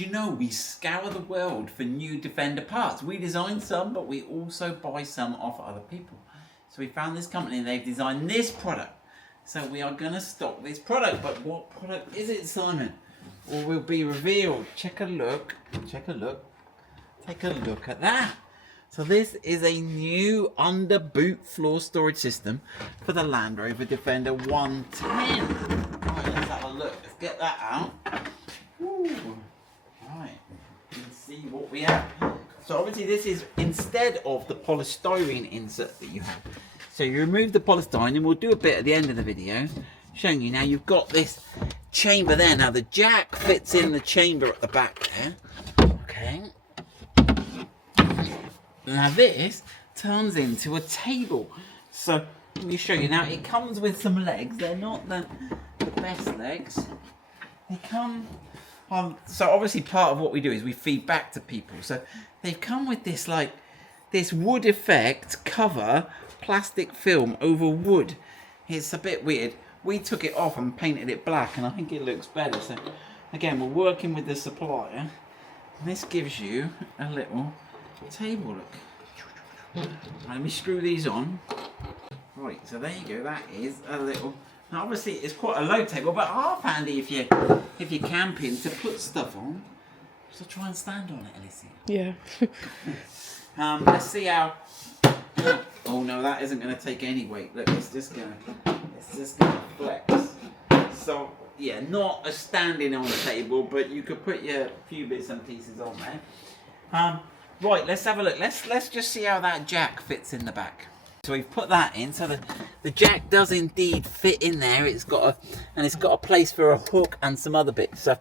You know, we scour the world for new Defender parts. We design some, but we also buy some off other people. So we found this company and they've designed this product. So we are going to stock this product. But what product is it, Simon? Or will be revealed. Check a look. Check a look. Take a look at that. So this is a new under boot floor storage system for the Land Rover Defender 110. Right, let's have a look. Let's get that out. Ooh. Right, you can see what we have. So obviously this is instead of the polystyrene insert that you have. So you remove the polystyrene, and we'll do a bit at the end of the video showing you. Now you've got this chamber there. Now the jack fits in the chamber at the back there. Okay. Now this turns into a table. So let me show you. Now it comes with some legs. They're not the best legs. They come... so obviously part of what we do is we feed back to people. So they've come with this this wood effect cover plastic film over wood. It's a bit weird. We took it off and painted it black and I think it looks better. So again, we're working with the supplier. This gives you a little table look. Let me screw these on. Right, so there you go. That is a little... Now obviously it's quite a low table, but half handy if you're camping to put stuff on. So try and stand on it, Alicia. Yeah. Let's see how. Oh no, that isn't going to take any weight. Look, it's just going to flex. So yeah, not a standing on table, but you could put your few bits and pieces on there. Right, let's have a look. Let's just see how that jack fits in the back. So we've put that in, so the jack does indeed fit in there. It's got a place for a hook and some other bits. So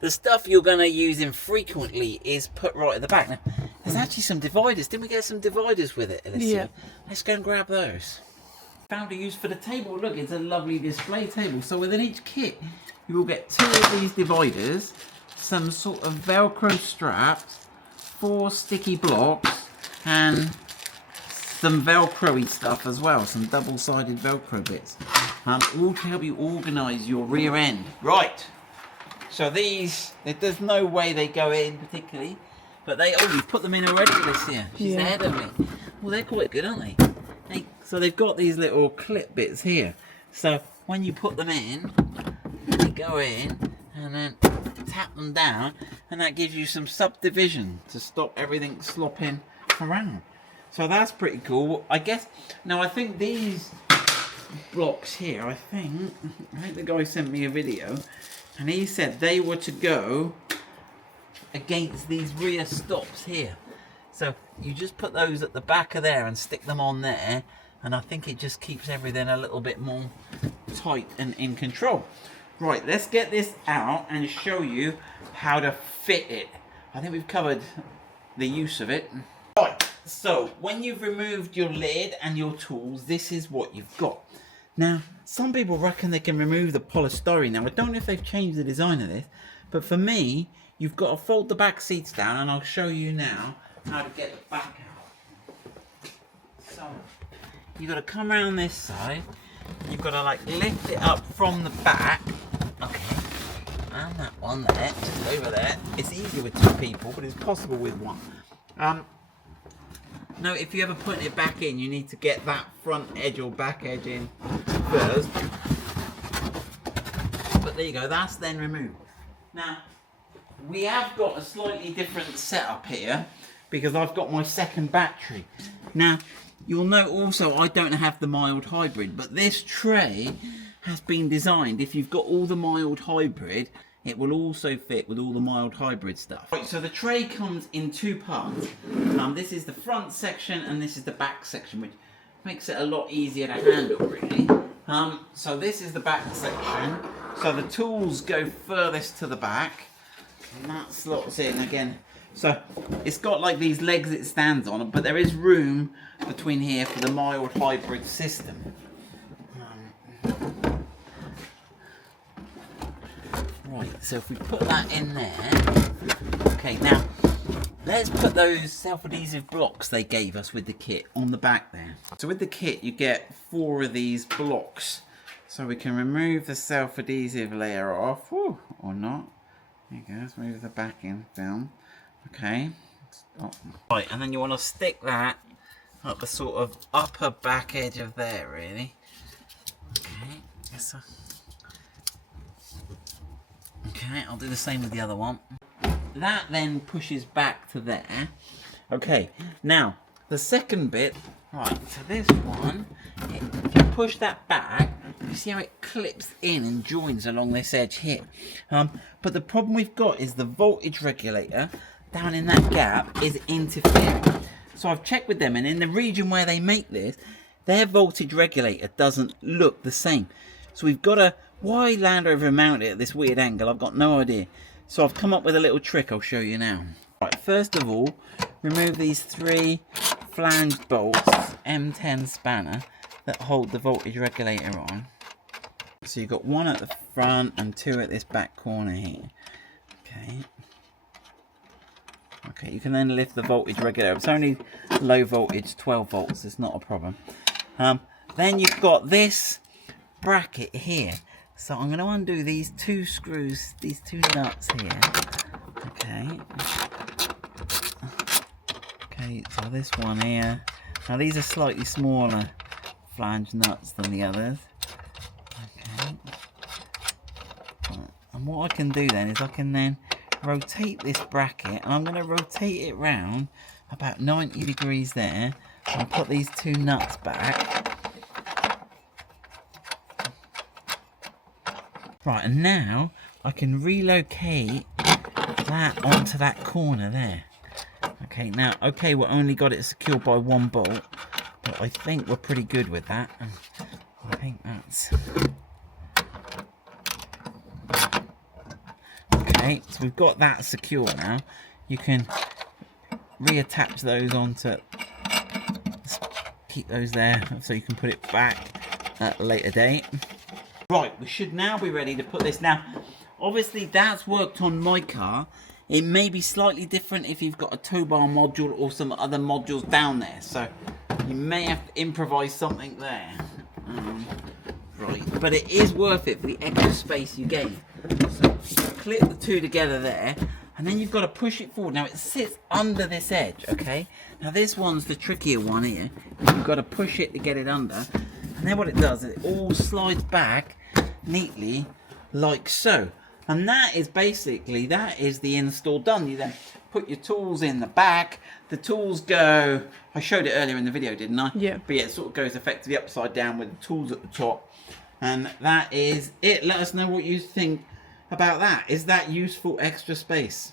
the stuff you're going to use infrequently is put right at the back. Now, there's actually some dividers. Didn't we get some dividers with it, Alicia? Yeah. Let's go and grab those. Found a use for the table. Look, it's a lovely display table. So within each kit, you will get 2 of these dividers, some sort of Velcro straps, 4 sticky blocks, and some Velcro-y stuff as well, some double-sided Velcro bits, all to help you organise your rear end. Right, so these, there's no way they go in particularly, but you've put them in already this year. She's ahead of me. Well, they're quite good, aren't they? So they've got these little clip bits here. So when you put them in, they go in, and then tap them down, and that gives you some subdivision to stop everything slopping around. So that's pretty cool, I guess. Now I think these blocks here, I think the guy sent me a video and he said they were to go against these rear stops here. So you just put those at the back of there and stick them on there, and I think it just keeps everything a little bit more tight and in control. Right, let's get this out and show you how to fit it. I think we've covered the use of it. Right. So, when you've removed your lid and your tools, this is what you've got. Now, some people reckon they can remove the polystyrene. Now, I don't know if they've changed the design of this, but for me, you've got to fold the back seats down, and I'll show you now how to get the back out. So, you've got to come around this side, you've got to lift it up from the back, okay, and that one there, just over there. It's easier with 2 people, but it's possible with 1. Now, if you're ever putting it back in, you need to get that front edge or back edge in first. But there you go, that's then removed. Now, we have got a slightly different setup here because I've got my second battery. Now, you'll note also I don't have the mild hybrid, but this tray has been designed. If you've got all the mild hybrid, it will also fit with all the mild hybrid stuff. Right, so the tray comes in 2 parts. This is the front section and this is the back section, which makes it a lot easier to handle, really. So this is the back section. So the tools go furthest to the back, and that slots in again. So it's got these legs it stands on, but there is room between here for the mild hybrid system. Right, so if we put that in there, okay, now let's put those self-adhesive blocks they gave us with the kit on the back there. So with the kit you get 4 of these blocks, so we can remove the self-adhesive layer off, or not. There you go, let's move the back in film. Okay. Stop. Right, and then you want to stick that up the sort of upper back edge of there, really. Okay. Yes, okay, I'll do the same with the other one. That then pushes back to there. Okay, now the second bit, right, so this one, if you push that back, you see how it clips in and joins along this edge here. But the problem we've got is the voltage regulator down in that gap is interfering. So I've checked with them, and in the region where they make this, their voltage regulator doesn't look the same. So we've got to, why Land Rover mount it at this weird angle, I've got no idea. So I've come up with a little trick I'll show you now. Right, first of all, remove these 3 flange bolts, M10 spanner, that hold the voltage regulator on. So you've got 1 at the front and 2 at this back corner here. Okay. Okay, you can then lift the voltage regulator. It's only low voltage, 12 volts, it's not a problem. Then you've got this bracket here. So I'm going to undo these 2 screws, these 2 nuts here. Okay. Okay, so this one here. Now these are slightly smaller flange nuts than the others. Okay. And what I can do then is I can then rotate this bracket, and I'm going to rotate it round about 90 degrees there, and put these 2 nuts back. Right, and now I can relocate that onto that corner there. Okay, now, okay, we've only got it secured by 1 bolt, but I think we're pretty good with that. I think that's... Okay, so we've got that secure now. You can reattach those onto... Keep those there so you can put it back at a later date. Right, we should now be ready to put this. Now, obviously that's worked on my car. It may be slightly different if you've got a tow bar module or some other modules down there. So you may have to improvise something there. Right, but it is worth it for the extra space you gain. So clip the 2 together there, and then you've got to push it forward. Now it sits under this edge, okay? Now this one's the trickier one here. You've got to push it to get it under. And then what it does is it all slides back neatly like so. And that is basically, that is the install done. You then put your tools in the back. The tools go, I showed it earlier in the video, didn't I? Yeah. But yeah, it sort of goes effectively upside down with the tools at the top. And that is it. Let us know what you think about that. Is that useful extra space?